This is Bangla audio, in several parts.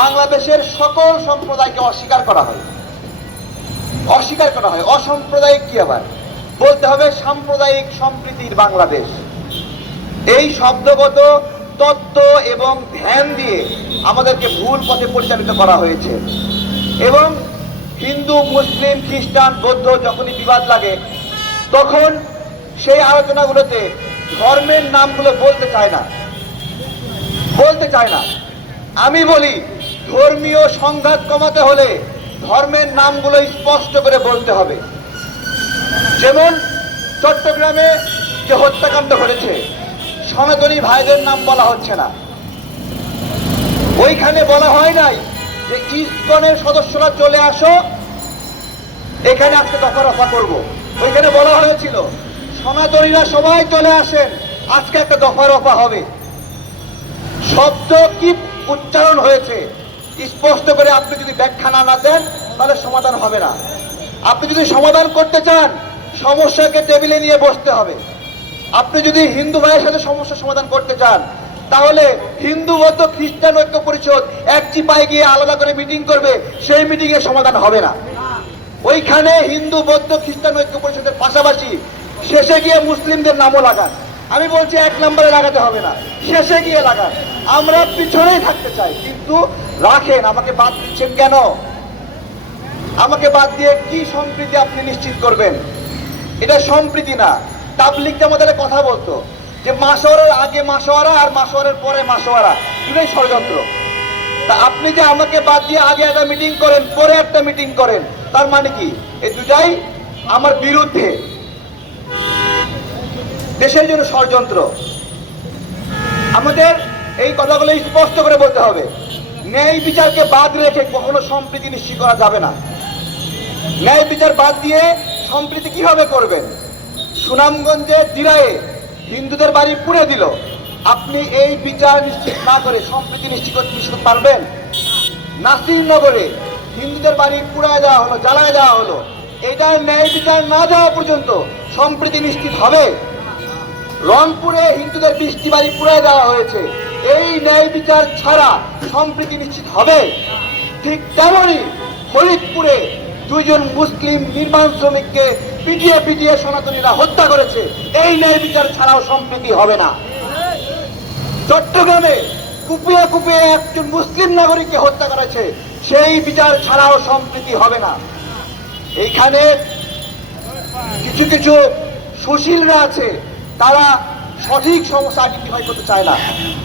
বাংলাদেশের সকল সম্প্রদায়কে অস্বীকার করা হয়। অসাম্প্রদায়িক কি আবার বলতে হবে, সাম্প্রদায়িক সম্প্রীতির বাংলাদেশ। এই শব্দগত তত্ত্ব এবং ধ্যান দিয়ে আমাদেরকে ভুল পথে পরিচালিত করা হয়েছে। এবং হিন্দু, মুসলিম, খ্রিস্টান, বৌদ্ধ যখনই বিবাদ লাগে তখন সেই আলোচনাগুলোতে ধর্মের নামগুলো বলতে চায় না। আমি বলি, ধর্মীয় সংঘাত কমাতে হলে ধর্মের নামগুলো স্পষ্ট করে বলতে হবে। যেমন চট্টগ্রামে যে হত্যাকাণ্ড ঘটেছে, সনাতনী ভাইদের নাম বলা হচ্ছে না। ওইখানে বলা হয় নাই যে ইসকনের সদস্যরা চলে আসো, এখানে আজকে দফা রফা করব। ওইখানে বলা হয়েছিল সনাতনীরা সবাই চলে আসেন, আজকে একটা দফা রফা হবে। শব্দ কি উচ্চারণ হয়েছে স্পষ্ট করে আপনি যদি ব্যাখ্যা না দেন তাহলে সমাধান হবে না। আপনি যদি সমাধান করতে চান, সমস্যাকে টেবিলে নিয়ে বসতে হবে। আপনি যদি হিন্দু ভাইয়ের সাথে সমস্যার সমাধান করতে চান, তাহলে হিন্দু বৌদ্ধ খ্রিস্টান ঐক্য পরিষদ এক চিপায় গিয়ে আলাদা করে মিটিং করবে, সেই মিটিং এর সমাধান হবে না। ওইখানে হিন্দু বৌদ্ধ খ্রিস্টান ঐক্য পরিষদের পাশাপাশি শেষে গিয়ে মুসলিমদের নামও লাগান। আমি বলছি 1 নম্বরে লাগাতে হবে না, শেষে গিয়ে লাগান। আমরা পিছনেই থাকতে চাই, কিন্তু রাখেন। আমাকে বাদ দিচ্ছেন কেন? আমাকে বাদ দিয়ে কি সম্প্রীতি আপনি নিশ্চিত করবেন? এটা সম্প্রীতি না। তাবলিগ আমাদের কথা বলতো যে মাসওয়ারার আগে মাসওয়ারা আর মাসওয়ারার পরে মাসওয়ারা, দুটোই ষড়যন্ত্র। তা আপনি যে আমাকে বাদ দিয়ে আগে একটা মিটিং করেন, পরে একটা মিটিং করেন, তার মানে কি? এই দুটাই আমার বিরুদ্ধে, দেশের জন্য ষড়যন্ত্র। আমাদের এই কথাগুলো স্পষ্ট করে বলতে হবে। ন্যায় বিচারকে বাদ রেখে কখনো সম্প্রীতি নিশ্চিত করা যাবে না। ন্যায় বিচার বাদ দিয়ে সম্প্রীতি কিভাবে করবেন? সুনামগঞ্জে দিরায়ে হিন্দুদের বাড়ি পুড়ে দিল, আপনি এই বিচার নিশ্চিত না করে সম্প্রীতি নিশ্চিত করতে পারবেন? নাসিরনগরে হিন্দুদের বাড়ি পুড়ায় দেওয়া হলো, জ্বালায় দেওয়া হলো, এটা ন্যায় বিচার না দেওয়া পর্যন্ত সম্প্রীতি নিশ্চিত হবে? রংপুরে হিন্দুদের 20টি বাড়ি পুড়ায় দেওয়া হয়েছে, এই ন্যায় বিচার ছাড়া সম্প্রীতি নিশ্চিত হবে? ঠিক তেমনই ফরিদপুরে 2 জন মুসলিম নির্মাণ শ্রমিককে পিটিয়ে সনাতনীরা হত্যা করেছে, এই ন্যায় বিচার ছাড়াও সম্প্রীতি হবে না। চট্টগ্রামে কুপিয়ে একজন মুসলিম নাগরিককে হত্যা করেছে, সেই বিচার ছাড়াও সম্প্রীতি হবে না। এইখানে কিছু সুশীলরা আছে, তারা সঠিক সমস্যা আইডেন্টিফাই করতে চায় না।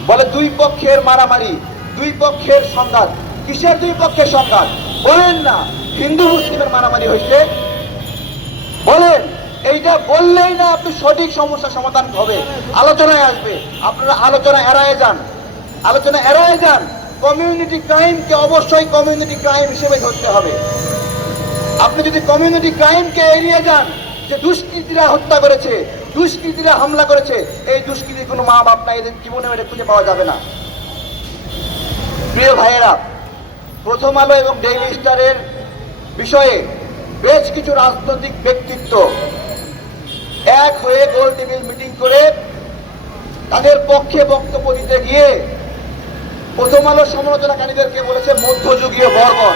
বলে 2 পক্ষের মারামারি, 2 পক্ষের সংঘাত। কিসের 2 পক্ষের সংঘাত? বলেন না হিন্দু মুসলিমের মারামারি হয়েছে, বলেন। এইটা বললেই না আপনি সঠিক সমস্যার সমাধান হবে, আলোচনায় আসবে। আপনারা আলোচনা এড়ায় যান। কমিউনিটি ক্রাইমকে অবশ্যই কমিউনিটি ক্রাইম হিসেবে ধরতে হবে। আপনি যদি কমিউনিটি ক্রাইমকে এড়িয়ে যান, যে দুষ্কৃতীরা হত্যা করেছে, দুষ্কৃতীরা হামলা করেছে, এই দুষ্কৃতির কোনো মা বাপ নাই, এদের জীবনে এটা খুঁজে পাওয়া যাবে না। প্রিয় ভাইয়েরা, প্রথম আলো এবং ডেইলি স্টারের বিষয়ে বেশ কিছু রাজনৈতিক ব্যক্তিত্ব এক হয়ে গোল টেবিল মিটিং করে তাদের পক্ষে বক্তব্য দিতে গিয়ে প্রথম আলোর সমালোচনাকারীদেরকে বলেছে মধ্যযুগীয় বর্বর।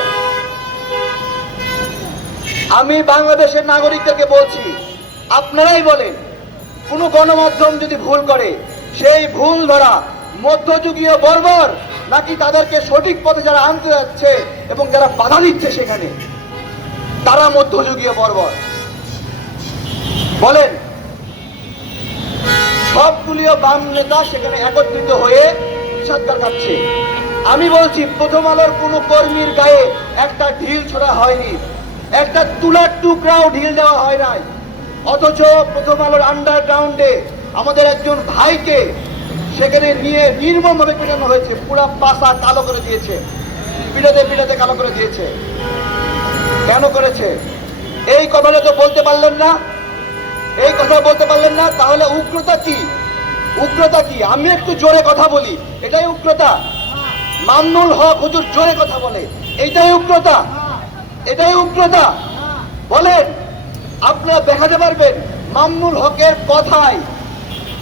আমি বাংলাদেশের নাগরিকদেরকে বলছি, আপনারাই বলেন, কোন গণমাধ্যম যদি ভুল করে, সেই ভুল ধরা মধ্যযুগীয় বর্বর, নাকি তাদেরকে সঠিক পথে যারা আনতে যাচ্ছে এবং যারা বাধা দিচ্ছে সেখানে, তারা মধ্যযুগীয় বর্বর? বলেন। সবগুলিও বাম নেতা সেখানে একত্রিত হয়ে বিষাদগার কাটছে। আমি বলছি, প্রথম আলোর কোনো কর্মীর গায়ে একটা ঢিল ছোড়া হয়নি, একটা তুলার টুকরাও ঢিল দেওয়া হয় নাই। অথচ প্রথম আলোর আন্ডারগ্রাউন্ডে আমাদের একজন ভাইকে সেখানে নিয়ে নির্মমভাবে পেটানো হয়েছে, পুরা পাশা কালো করে দিয়েছে, পিটাতে কালো করে দিয়েছে। কেন করেছে? এই কথাটা তো বলতে পারলেন না, এই কথা বলতে পারলেন না। তাহলে উগ্রতা কি? আমি একটু জোরে কথা বলি, এটাই উগ্রতা? মামনুল হক হুজুর জোরে কথা বলে, এইটাই উগ্রতা? বলেন। আপনারা দেখাতে পারবেন মামনুল হকের কথায়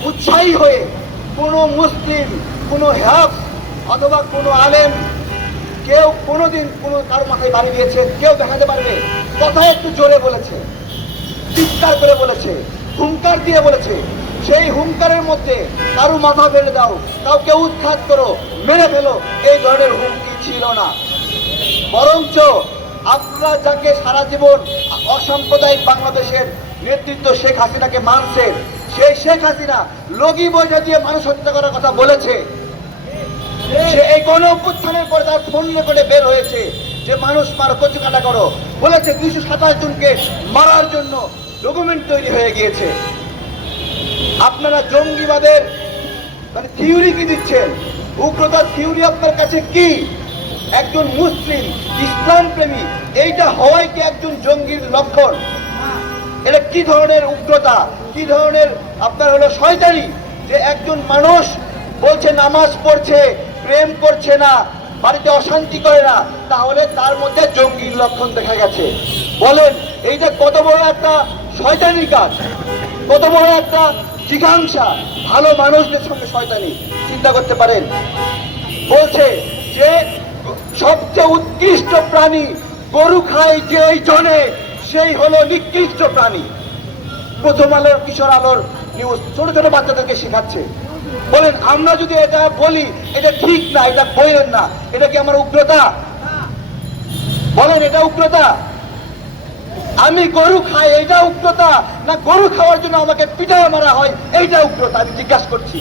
উৎসাহী হয়ে কোনো মুসলিম, কোনো হাফ অথবা কোনো আলেম কেউ কোনোদিন কোনো কারো মাথায় বাড়ি দিয়েছে কেউ দেখাতে পারবে? কথা একটু জোরে বলেছে, চিৎকার করে বলেছে, হুঙ্কার দিয়ে বলেছে। সেই হুঙ্কারের মধ্যে কারো মাথা ফেলে দাও, কাউকে উৎখাত করো, মেরে ফেলো, এই ধরনের হুমকি ছিল না। বরঞ্চ আপনারা যাকে সারা জীবন অসাম্প্রদায়িক বাংলাদেশের নেতৃত্ব শেখ হাসিনাকে মানছে, সেই শেখ হাসিনা লগি বইটা দিয়ে মানুষ হত্যা করার কথা বলেছে। সে এই গণ অভ্যুত্থানের পরে তার ফোন রেকর্ডে বের হয়েছে যে মানুষ মারো, কচু কাটা করো, বলেছে 227 জনকে মারার জন্য ডকুমেন্ট তৈরি হয়ে গিয়েছে। আপনারা জঙ্গিবাদের মানে থিওরি কি দিচ্ছেন? উগ্রতার থিওরি আপনার কাছে কি? একজন মুসলিম ইসলাম প্রেমী এইটা হওয়াই কি একজন জঙ্গির লক্ষণ? এটা কি ধরনের উগ্রতা, কি ধরনের আপনার হলো শয়তানি যে একজন মানুষ বলছে নামাজ পড়ছে, প্রেম করছে না, বাড়িতে অশান্তি করে না, তাহলে তার মধ্যে জঙ্গির লক্ষণ দেখা গেছে। বলেন এইটা কত বড় একটা শয়তানি কাজ, কত বড় একটা জিজ্ঞাসা। ভালো মানুষদের সঙ্গে শয়তানি, চিন্তা করতে পারেন। বলছে যে সবচেয়ে উৎকৃষ্ট প্রাণী গরু খায় যেই জনে সেই হলো নিকৃষ্ট প্রাণী। প্রথম আলোর, কিশোর আলোর নিউজ ছোট ছোট বাচ্চাদেরকে শেখাচ্ছে। বলেন আমরা যদি এটা বলি এটা ঠিক না, এটা বললেন না, এটা কি আমার উগ্রতা? বলেন এটা উগ্রতা? আমি গরু খাই এইটা উগ্রতা, না গরু খাওয়ার জন্য আমাকে পিটায় মারা হয় এইটা উগ্রতা? আমি জিজ্ঞাসা করছি।